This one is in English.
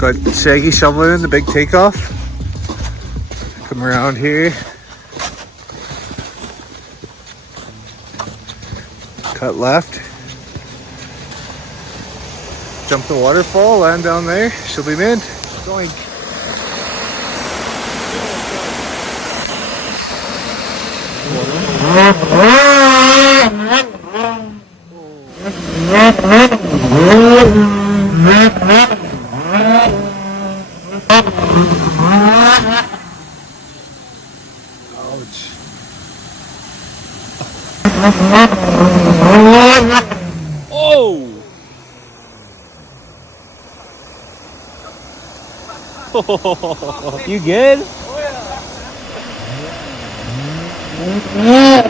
Got Shaggy shoveling the big takeoff. Come around here. Cut left. Jump the waterfall, land down there. She'll be mint. Going. Ouch. Oh! You good? Oh, yeah.